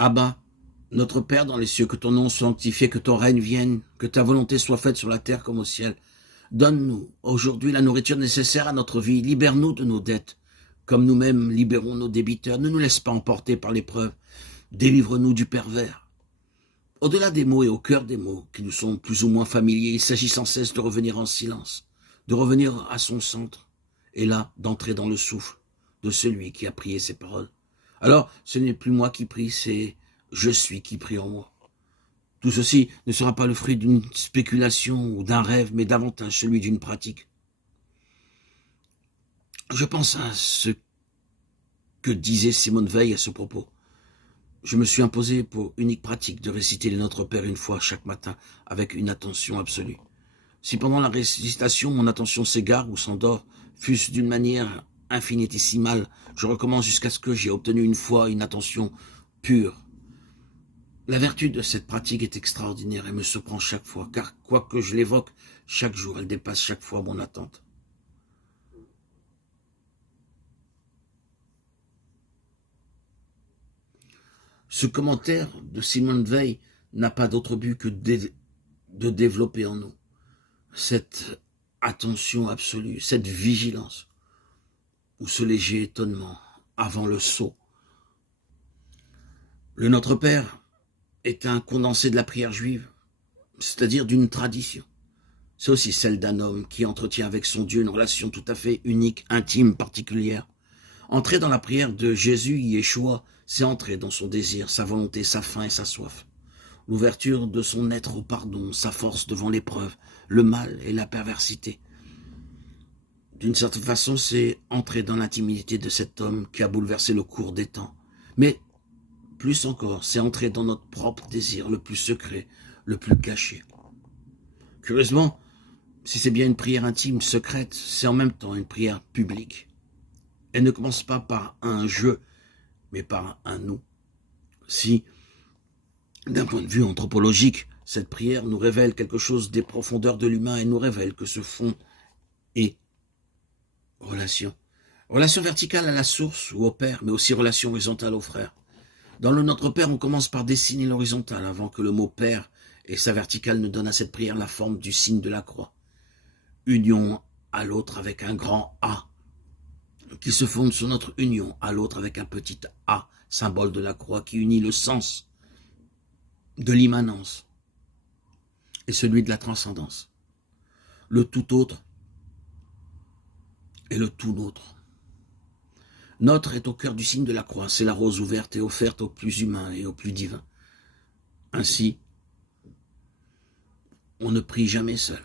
Abba, notre Père dans les cieux, que ton nom soit sanctifié, que ton règne vienne, que ta volonté soit faite sur la terre comme au ciel. Donne-nous aujourd'hui la nourriture nécessaire à notre vie. Libère-nous de nos dettes, comme nous-mêmes libérons nos débiteurs. Ne nous laisse pas emporter par l'épreuve. Délivre-nous du pervers. Au-delà des mots et au cœur des mots, qui nous sont plus ou moins familiers, il s'agit sans cesse de revenir en silence, de revenir à son centre, et là, d'entrer dans le souffle de celui qui a prié ces paroles. Alors, ce n'est plus moi qui prie, c'est je suis qui prie en moi. Tout ceci ne sera pas le fruit d'une spéculation ou d'un rêve, mais davantage celui d'une pratique. Je pense à ce que disait Simone Veil à ce propos. Je me suis imposé pour unique pratique de réciter les Notre Père une fois chaque matin avec une attention absolue. Si pendant la récitation mon attention s'égare ou s'endort, fût-ce d'une manière infinitésimale, je recommence jusqu'à ce que j'ai obtenu une fois une attention pure. La vertu de cette pratique est extraordinaire et me surprend chaque fois, car quoique je l'évoque chaque jour, elle dépasse chaque fois mon attente. Ce commentaire de Simone Veil n'a pas d'autre but que de développer en nous cette attention absolue, cette vigilance, ou ce léger étonnement avant le saut. Le Notre Père est un condensé de la prière juive, c'est-à-dire d'une tradition. C'est aussi celle d'un homme qui entretient avec son Dieu une relation tout à fait unique, intime, particulière. Entrer dans la prière de Jésus, Yeshua, c'est entrer dans son désir, sa volonté, sa faim et sa soif. L'ouverture de son être au pardon, sa force devant l'épreuve, le mal et la perversité. D'une certaine façon, c'est entrer dans l'intimité de cet homme qui a bouleversé le cours des temps. Mais plus encore, c'est entrer dans notre propre désir, le plus secret, le plus caché. Curieusement, si c'est bien une prière intime, secrète, c'est en même temps une prière publique. Elle ne commence pas par un « je », mais par un « nous ». Si, d'un point de vue anthropologique, cette prière nous révèle quelque chose des profondeurs de l'humain et nous révèle que ce fond est relation. Relation verticale à la source ou au Père, mais aussi relation horizontale au frère. Dans le Notre Père, on commence par dessiner l'horizontale avant que le mot Père et sa verticale ne donnent à cette prière la forme du signe de la croix. Union à l'autre avec un grand A, qui se fonde sur notre union à l'autre avec un petit a, symbole de la croix, qui unit le sens de l'immanence et celui de la transcendance. Le tout autre et le tout nôtre. Notre est au cœur du signe de la croix, c'est la rose ouverte et offerte au plus humain et au plus divin. Ainsi, on ne prie jamais seul.